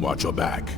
Watch your back.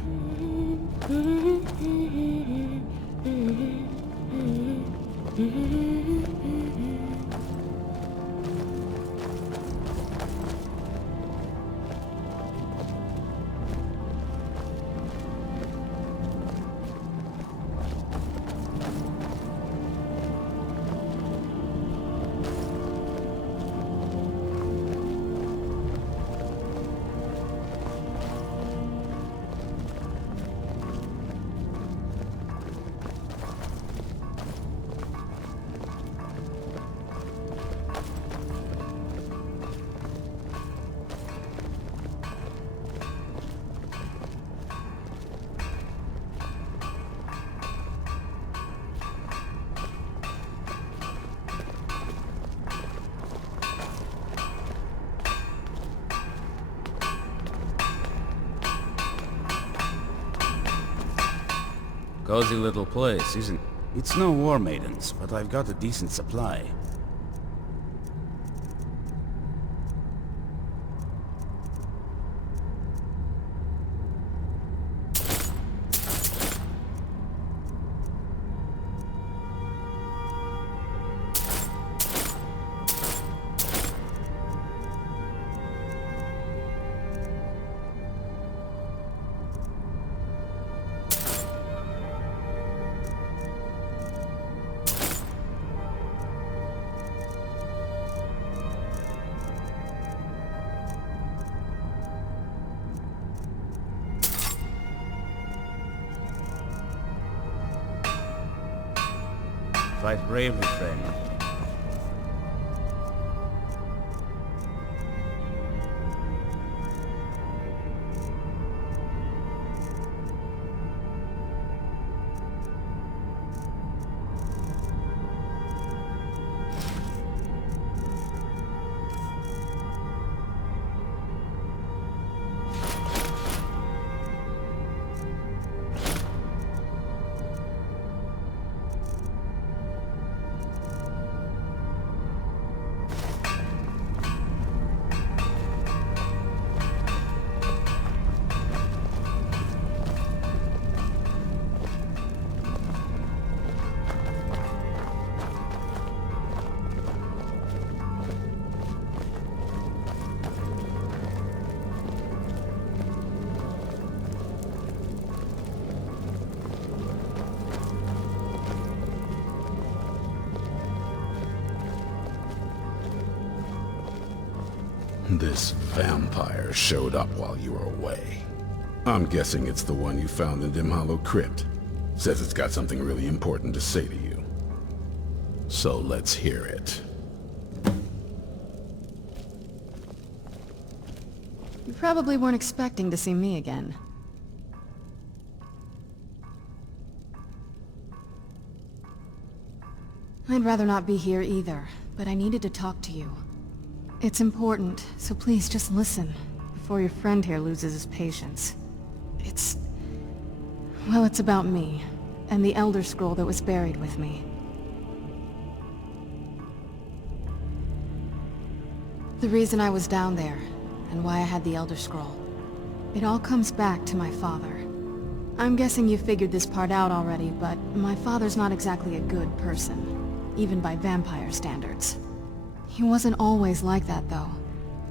Cozy little place, isn't it? It's no War Maidens, but I've got a decent supply. Fight bravely, friend. This vampire showed up while you were away. I'm guessing it's the one you found in Dim Hollow Crypt. Says it's got something really important to say to you. So let's hear it. You probably weren't expecting to see me again. I'd rather not be here either, but I needed to talk to you. It's important, so please just listen, before your friend here loses his patience. Well, it's about me, and the Elder Scroll that was buried with me. The reason I was down there, and why I had the Elder Scroll. It all comes back to my father. I'm guessing you figured this part out already, but my father's not exactly a good person, even by vampire standards. He wasn't always like that, though.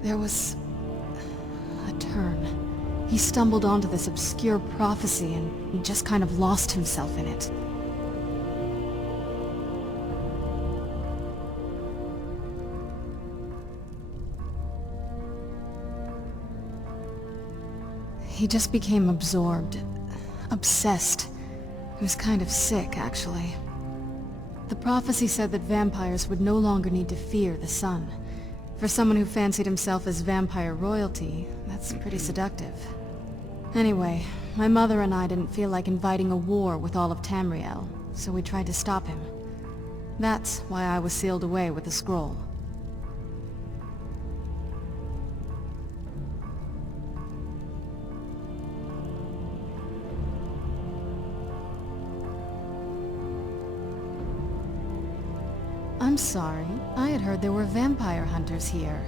There was a turn. He stumbled onto this obscure prophecy and he just kind of lost himself in it. He just became absorbed, obsessed. He was kind of sick, actually. The prophecy said that vampires would no longer need to fear the sun. For someone who fancied himself as vampire royalty, that's pretty seductive. Anyway, my mother and I didn't feel like inviting a war with all of Tamriel, so we tried to stop him. That's why I was sealed away with the scroll. I'm sorry. I had heard there were vampire hunters here.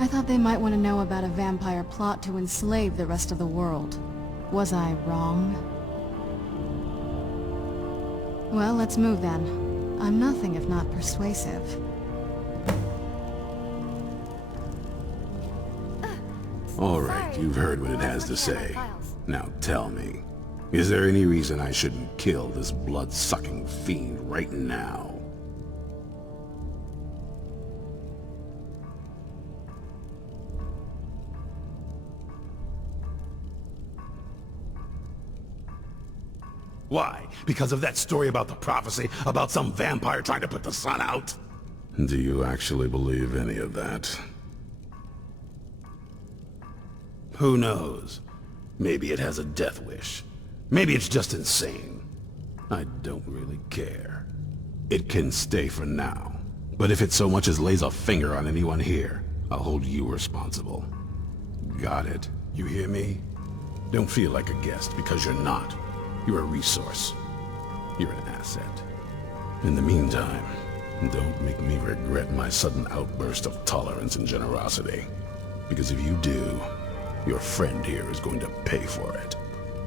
I thought they might want to know about a vampire plot to enslave the rest of the world. Was I wrong? Well, let's move then. I'm nothing if not persuasive. Alright, you've heard what it has to say. Now tell me, is there any reason I shouldn't kill this blood-sucking fiend right now? Why? Because of that story about the prophecy? About some vampire trying to put the sun out? Do you actually believe any of that? Who knows? Maybe it has a death wish. Maybe it's just insane. I don't really care. It can stay for now. But if it so much as lays a finger on anyone here, I'll hold you responsible. Got it? You hear me? Don't feel like a guest, because you're not. You're a resource. You're an asset. In the meantime, don't make me regret my sudden outburst of tolerance and generosity. Because if you do, your friend here is going to pay for it.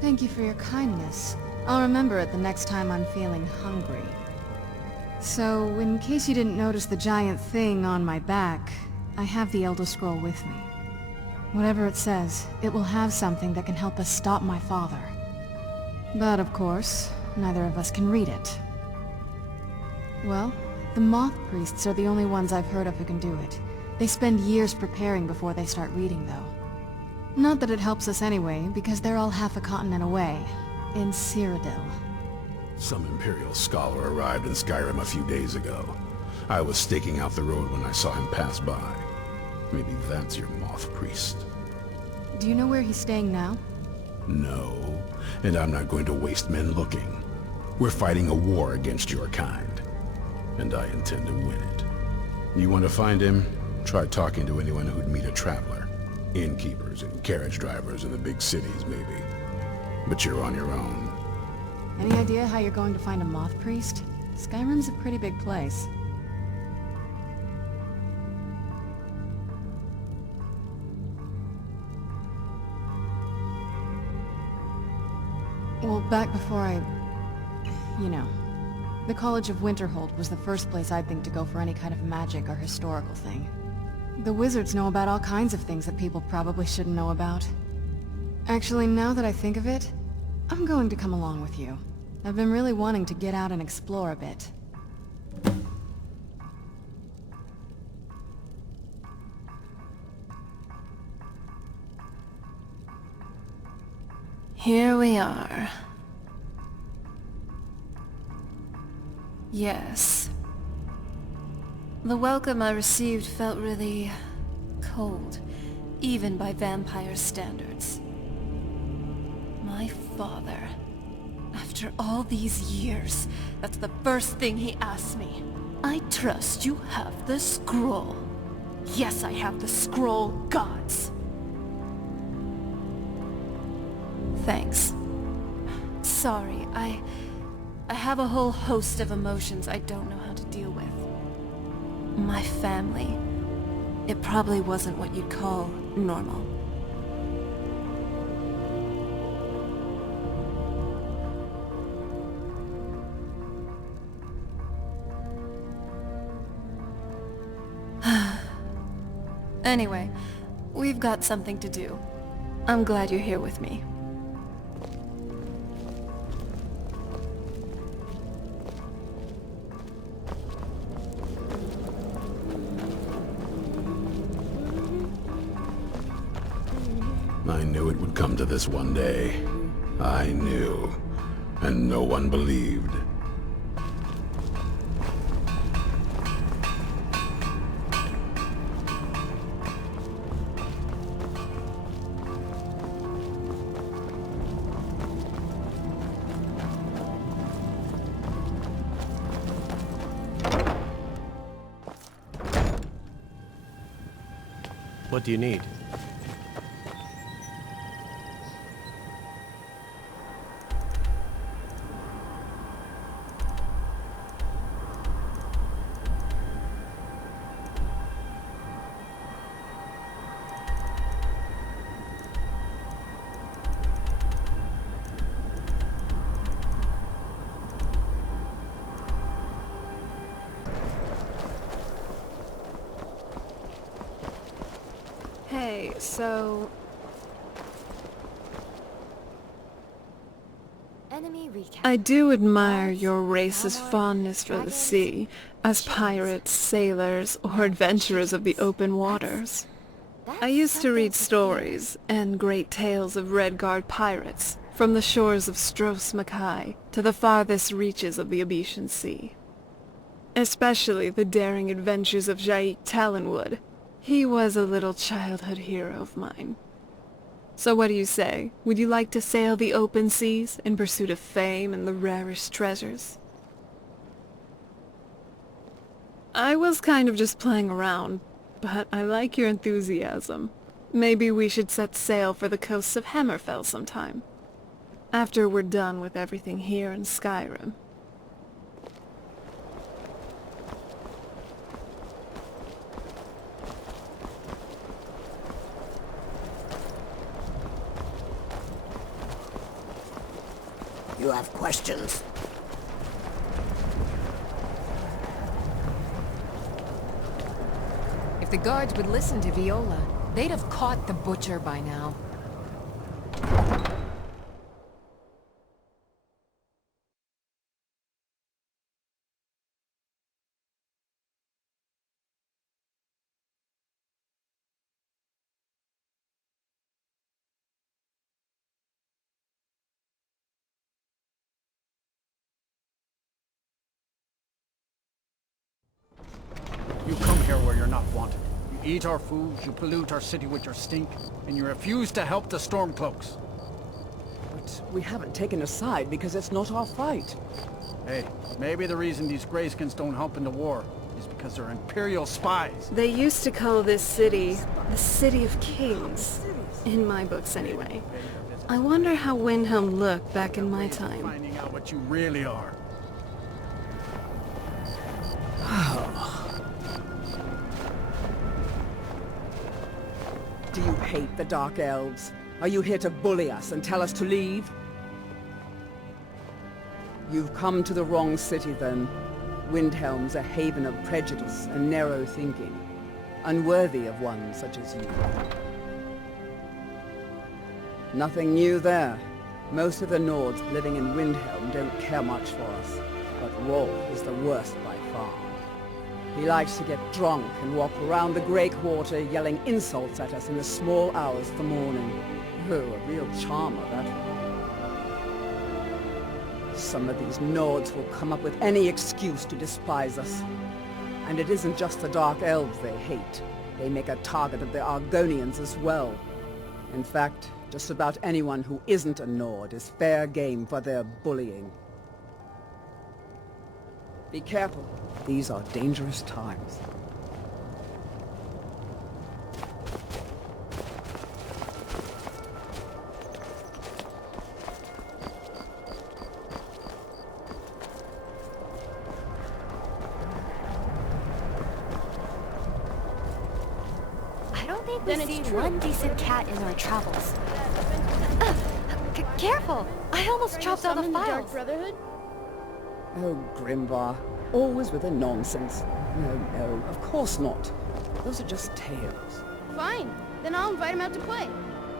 Thank you for your kindness. I'll remember it the next time I'm feeling hungry. So, in case you didn't notice the giant thing on my back, I have the Elder Scroll with me. Whatever it says, it will have something that can help us stop my father. But of course, neither of us can read it. Well, the Moth Priests are the only ones I've heard of who can do it. They spend years preparing before they start reading, though. Not that it helps us anyway, because they're all half a continent away, in Cyrodiil. Some Imperial scholar arrived in Skyrim a few days ago. I was staking out the road when I saw him pass by. Maybe that's your Moth Priest. Do you know where he's staying now? No, and I'm not going to waste men looking. We're fighting a war against your kind, and I intend to win it. You want to find him? Try talking to anyone who'd meet a traveler. Innkeepers and carriage drivers in the big cities, maybe. But you're on your own. Any idea how you're going to find a Moth Priest? Skyrim's a pretty big place. Well, back before you know, the College of Winterhold was the first place I'd think to go for any kind of magic or historical thing. The wizards know about all kinds of things that people probably shouldn't know about. Actually, now that I think of it, I'm going to come along with you. I've been really wanting to get out and explore a bit. Here we are. Yes. The welcome I received felt really cold, even by vampire standards. My father, after all these years, that's the first thing he asked me. I trust you have the scroll. Yes, I have the scroll, gods. Thanks. Sorry, I have a whole host of emotions I don't know how to deal with. My family. It probably wasn't what you'd call normal. Anyway, we've got something to do. I'm glad you're here with me. I knew it would come to this one day. I knew. And no one believed. What do you need? so... I do admire your race's fondness for the sea, as pirates, sailors, or adventurers of the open waters. I used to read stories and great tales of Redguard pirates, from the shores of Stros Mackay to the farthest reaches of the Abetian Sea. Especially the daring adventures of Jaik Talonwood. He was a little childhood hero of mine. So what do you say? Would you like to sail the open seas in pursuit of fame and the rarest treasures? I was kind of just playing around, but I like your enthusiasm. Maybe we should set sail for the coasts of Hammerfell sometime. After we're done with everything here in Skyrim. You have questions? If the guards would listen to Viola, they'd have caught the butcher by now. You come here where you're not wanted. You eat our food, you pollute our city with your stink, and you refuse to help the Stormcloaks. But we haven't taken a side because it's not our fight. Hey, maybe the reason these Greyskins don't help in the war is because they're Imperial spies. They used to call this city the City of Kings. In my books, anyway. I wonder how Windhelm looked back in my time. Finding out what you really are. Do you hate the Dark Elves? Are you here to bully us and tell us to leave? You've come to the wrong city then. Windhelm's a haven of prejudice and narrow thinking, unworthy of one such as you. Nothing new there. Most of the Nords living in Windhelm don't care much for us, but Rolf is the worst by far. He likes to get drunk and walk around the Grey Quarter yelling insults at us in the small hours of the morning. Oh, a real charmer, that one. Some of these Nords will come up with any excuse to despise us. And it isn't just the Dark Elves they hate. They make a target of the Argonians as well. In fact, just about anyone who isn't a Nord is fair game for their bullying. Be careful. These are dangerous times. I don't think we've seen one decent cat in our travels. Careful! I almost chopped all the files. Oh, Grimvar. Always with the nonsense. No, of course not. Those are just tales. Fine. Then I'll invite him out to play.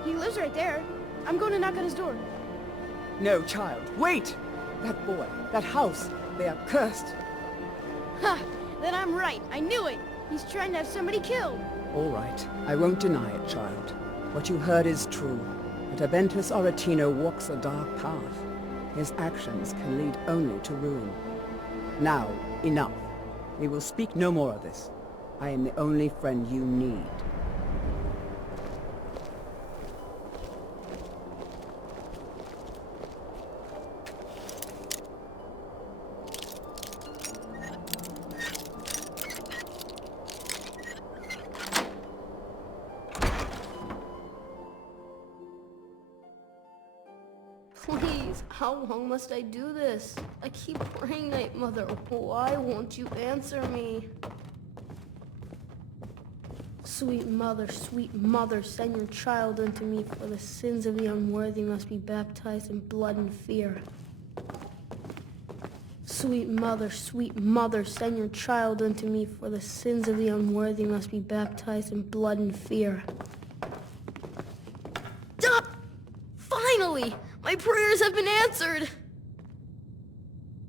He lives right there. I'm going to knock on his door. No, child. Wait! That boy, that house, they are cursed. Ha! Then I'm right. I knew it. He's trying to have somebody killed. All right. I won't deny it, child. What you heard is true. But Aventus Aretino walks a dark path. His actions can lead only to ruin. Now, enough. We will speak no more of this. I am the only friend you need. Please, how long must I do this? I keep praying, Night Mother. Why won't you answer me? Sweet mother, send your child unto me, for the sins of the unworthy must be baptized in blood and fear. Sweet mother, send your child unto me, for the sins of the unworthy must be baptized in blood and fear. Finally! My prayers have been answered!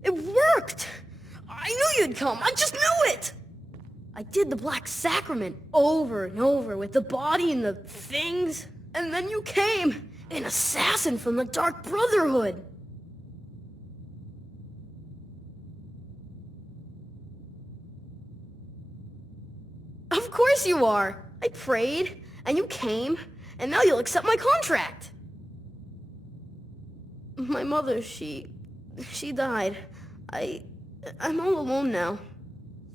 It worked! I knew you'd come! I just knew it! I did the Black Sacrament over and over with the body and the things. And then you came! An assassin from the Dark Brotherhood! Of course you are! I prayed, and you came, and now you'll accept my contract! My mother, she died. I'm all alone now.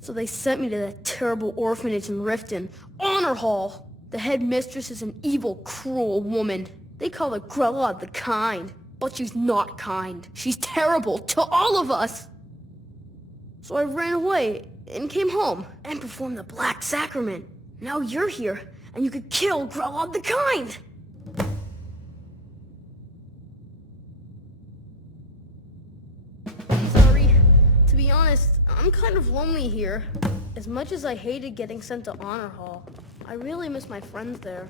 So they sent me to that terrible orphanage in Riften, Honor Hall. The headmistress is an evil, cruel woman. They call her Grella the Kind, but she's not kind. She's terrible to all of us. So I ran away and came home and performed the Black Sacrament. Now you're here, and you could kill Grella the Kind. Sorry. To be honest, I'm kind of lonely here. As much as I hated getting sent to Honor Hall, I really miss my friends there.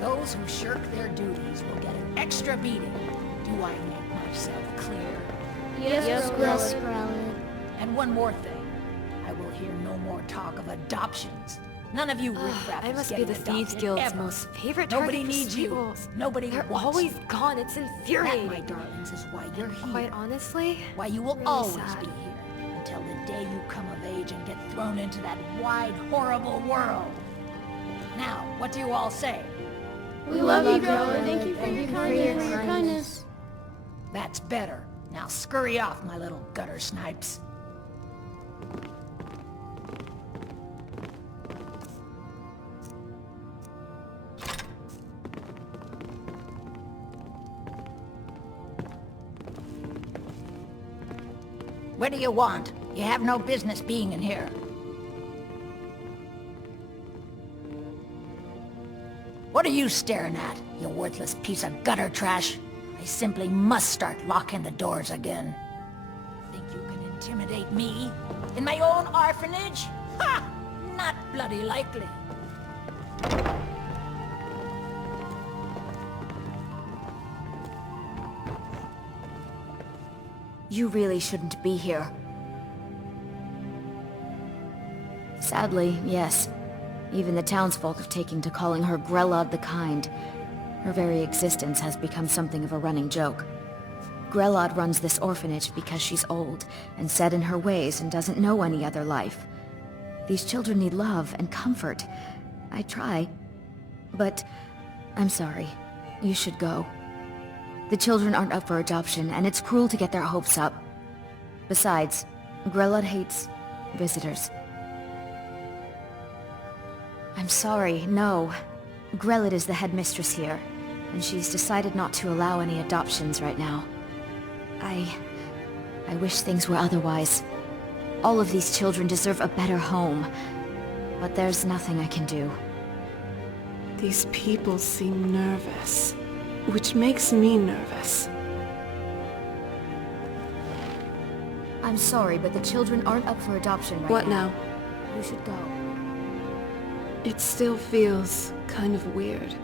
Those who shirk their duties will get an extra beating. Do I make myself clear? Yes, Grella. And one more thing. I will hear no more talk of adoptions. None of you riffraff I is must be getting the Thieves adopted Guild's ever. most favorite Nobody target for needs sweet you. rolls. Nobody They're wants always you. gone. It's infuriating. That, my darlings, is why you're here. Quite honestly, Why you will really always sad. be here. Until the day you come of age and get thrown into that wide, horrible world. Now, what do you all say? We love you, Grella. Thank you for your kindness. That's better. Now scurry off, my little gutter snipes. What do you want? You have no business being in here. What are you staring at, you worthless piece of gutter trash? I simply must start locking the doors again. Think you can intimidate me? In my own orphanage? Ha! Not bloody likely. You really shouldn't be here. Sadly, yes. Even the townsfolk have taken to calling her Grella the Kind. Her very existence has become something of a running joke. Grelod runs this orphanage because she's old and set in her ways and doesn't know any other life. These children need love and comfort. I try. But I'm sorry. You should go. The children aren't up for adoption, and it's cruel to get their hopes up. Besides, Grelod hates visitors. I'm sorry, no. Grelod is the headmistress here, and she's decided not to allow any adoptions right now. I wish things were otherwise. All of these children deserve a better home, but there's nothing I can do. These people seem nervous, which makes me nervous. I'm sorry, but the children aren't up for adoption right now. What now? You should go. It still feels kind of weird,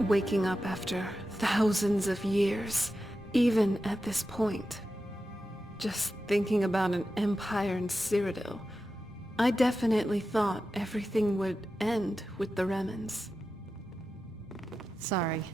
waking up after thousands of years, even at this point. Just thinking about an empire in Cyrodiil, I definitely thought everything would end with the Remans. Sorry.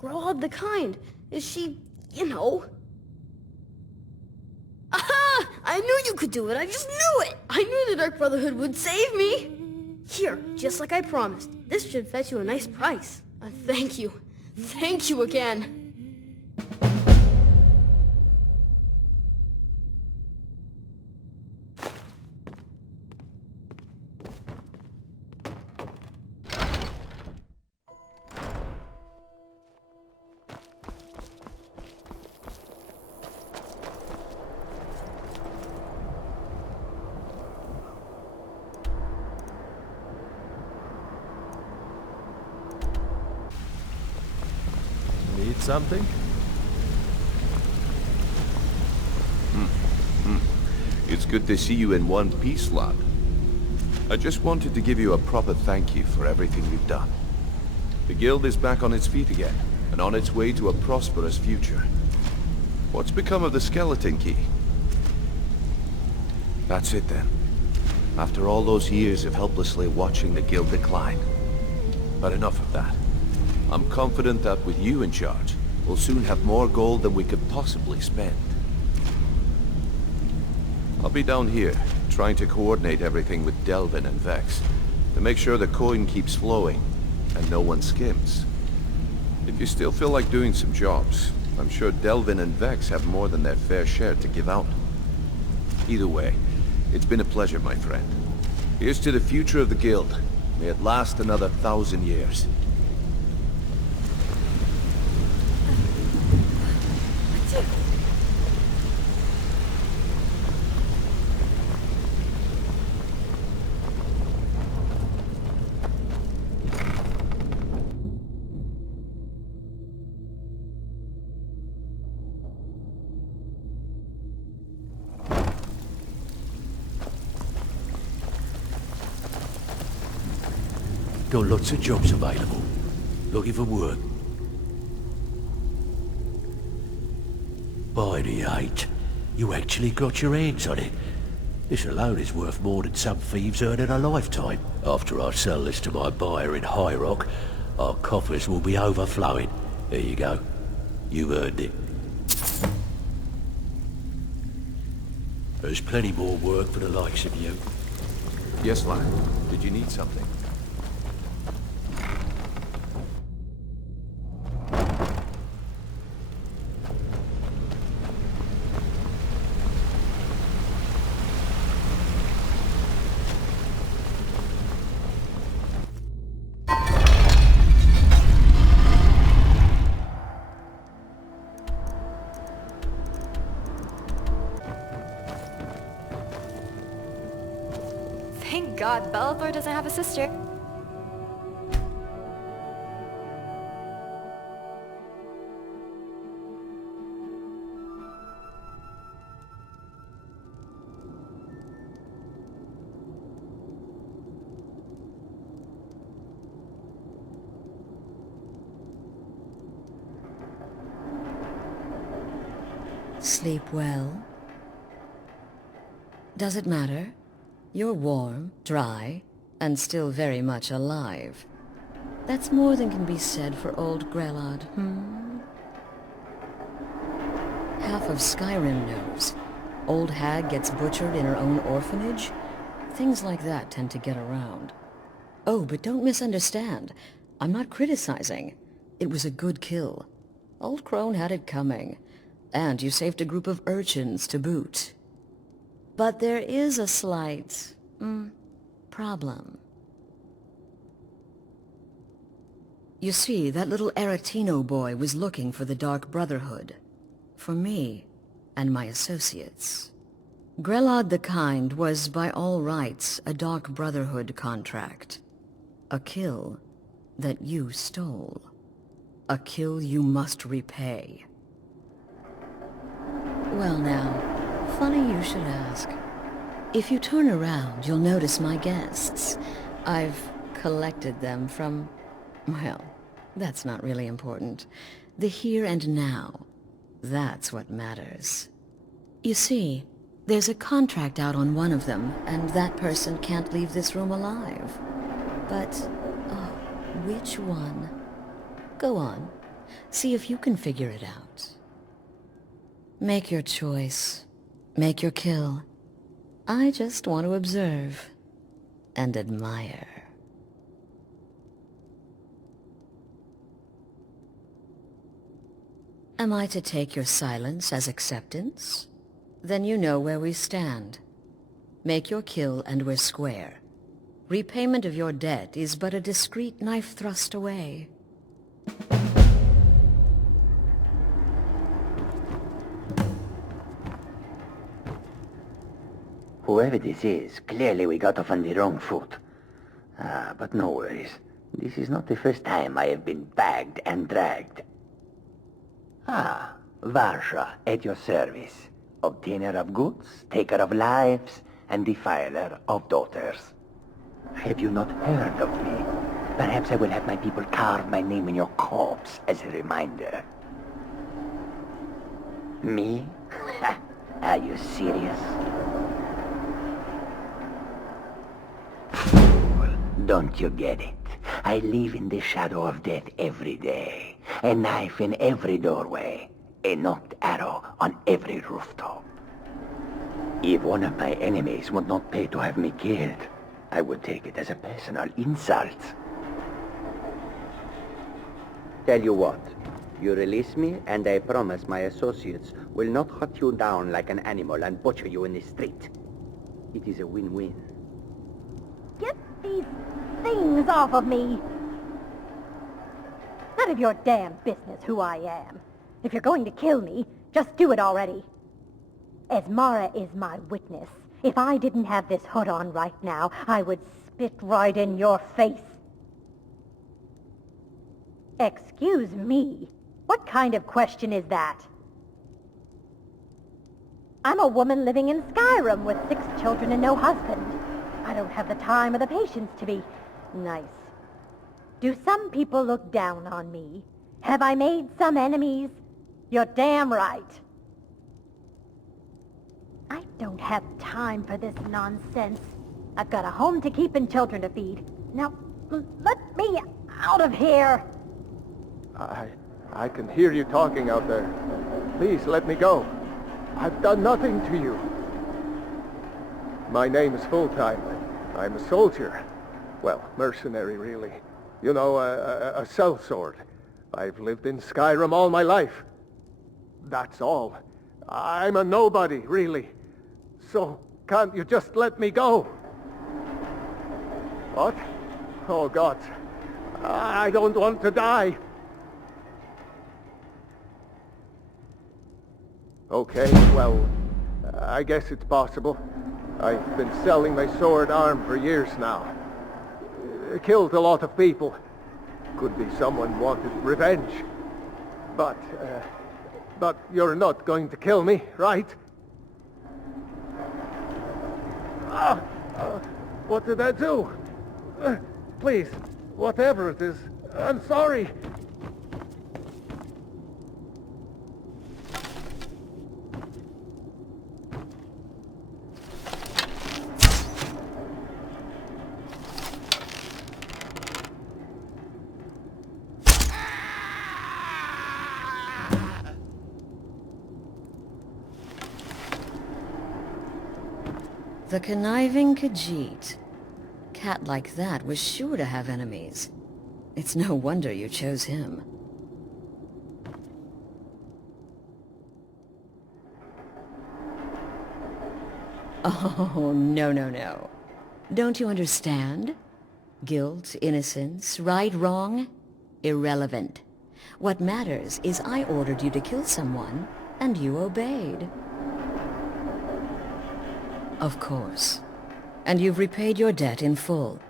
Grelad the Kind. Is she, you know... Aha! I knew you could do it. I just knew it. I knew the Dark Brotherhood would save me. Here, just like I promised. This should fetch you a nice price. Thank you. Thank you again. Need something? It's good to see you in one piece, lad. I just wanted to give you a proper thank you for everything you've done. The guild is back on its feet again, and on its way to a prosperous future. What's become of the skeleton key? That's it then. After all those years of helplessly watching the guild decline. But enough of that. I'm confident that with you in charge, we'll soon have more gold than we could possibly spend. I'll be down here, trying to coordinate everything with Delvin and Vex, to make sure the coin keeps flowing, and no one skims. If you still feel like doing some jobs, I'm sure Delvin and Vex have more than their fair share to give out. Either way, it's been a pleasure, my friend. Here's to the future of the guild. May it last another 1,000 years. Got lots of jobs available. Looking for work. By the 8, you actually got your hands on it. This alone is worth more than some thieves earn in a lifetime. After I sell this to my buyer in High Rock, our coffers will be overflowing. There you go. You earned it. There's plenty more work for the likes of you. Yes, lad. Did you need something? Thank God Bellathor doesn't have a sister. Sleep well? Does it matter? You're warm, dry, and still very much alive. That's more than can be said for old Grelad, Half of Skyrim knows. Old hag gets butchered in her own orphanage. Things like that tend to get around. Oh, but don't misunderstand. I'm not criticizing. It was a good kill. Old Crone had it coming. And you saved a group of urchins to boot. But there is a slight, problem. You see, that little Aretino boy was looking for the Dark Brotherhood. For me and my associates. Grelad the Kind was, by all rights, a Dark Brotherhood contract. A kill that you stole. A kill you must repay. Well now, funny you should ask. If you turn around, you'll notice my guests. I've collected them from... well, that's not really important. The here and now. That's what matters. You see, there's a contract out on one of them, and that person can't leave this room alive. But, oh, which one? Go on. See if you can figure it out. Make your choice. Make your kill. I just want to observe and admire. Am I to take your silence as acceptance? Then you know where we stand. Make your kill and we're square. Repayment of your debt is but a discreet knife thrust away. Whoever this is, clearly we got off on the wrong foot. But no worries. This is not the first time I have been bagged and dragged. Varsha, at your service. Obtainer of goods, taker of lives, and defiler of daughters. Have you not heard of me? Perhaps I will have my people carve my name in your corpse as a reminder. Me? Are you serious? Don't you get it? I live in the shadow of death every day. A knife in every doorway. A knocked arrow on every rooftop. If one of my enemies would not pay to have me killed, I would take it as a personal insult. Tell you what, you release me and I promise my associates will not hunt you down like an animal and butcher you in the street. It is a win-win. Get these things off of me! None of your damn business who I am. If you're going to kill me, just do it already. Esmara is my witness. If I didn't have this hood on right now, I would spit right in your face. Excuse me? What kind of question is that? I'm a woman living in Skyrim with 6 children and no husband. I don't have the time or the patience to be nice. Do some people look down on me? Have I made some enemies? You're damn right. I don't have time for this nonsense. I've got a home to keep and children to feed. Now, let me out of here! I can hear you talking out there. Please let me go. I've done nothing to you. My name is Full-Time. I'm a soldier. Well, mercenary, really. You know, a sellsword. I've lived in Skyrim all my life. That's all. I'm a nobody, really. So, can't you just let me go? What? Oh, God. I don't want to die. Okay, well, I guess it's possible. I've been selling my sword arm for years now. Killed a lot of people. Could be someone wanted revenge. But you're not going to kill me, right? What did I do? Please, whatever it is, I'm sorry. The conniving Khajiit. Cat like that was sure to have enemies. It's no wonder you chose him. Oh, no. Don't you understand? Guilt, innocence, right, wrong, irrelevant. What matters is I ordered you to kill someone, and you obeyed. Of course. And you've repaid your debt in full.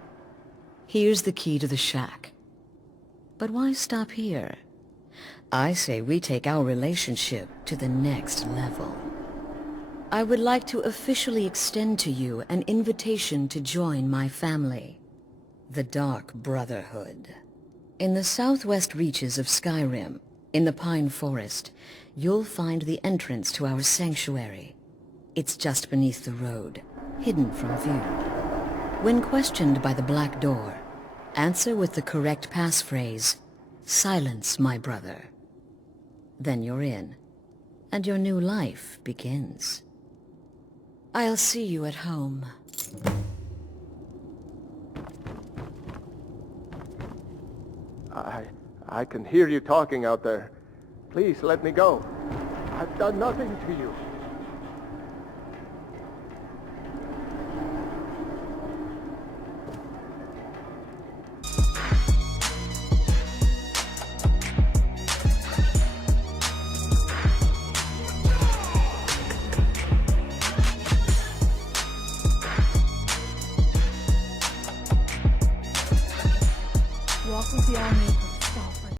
Here's the key to the shack. But why stop here? I say we take our relationship to the next level. I would like to officially extend to you an invitation to join my family, the Dark Brotherhood. In the southwest reaches of Skyrim, in the Pine Forest, you'll find the entrance to our sanctuary. It's just beneath the road, hidden from view. When questioned by the Black Door, answer with the correct passphrase, "Silence, my brother." Then you're in, and your new life begins. I'll see you at home. I can hear you talking out there. Please let me go. I've done nothing to you.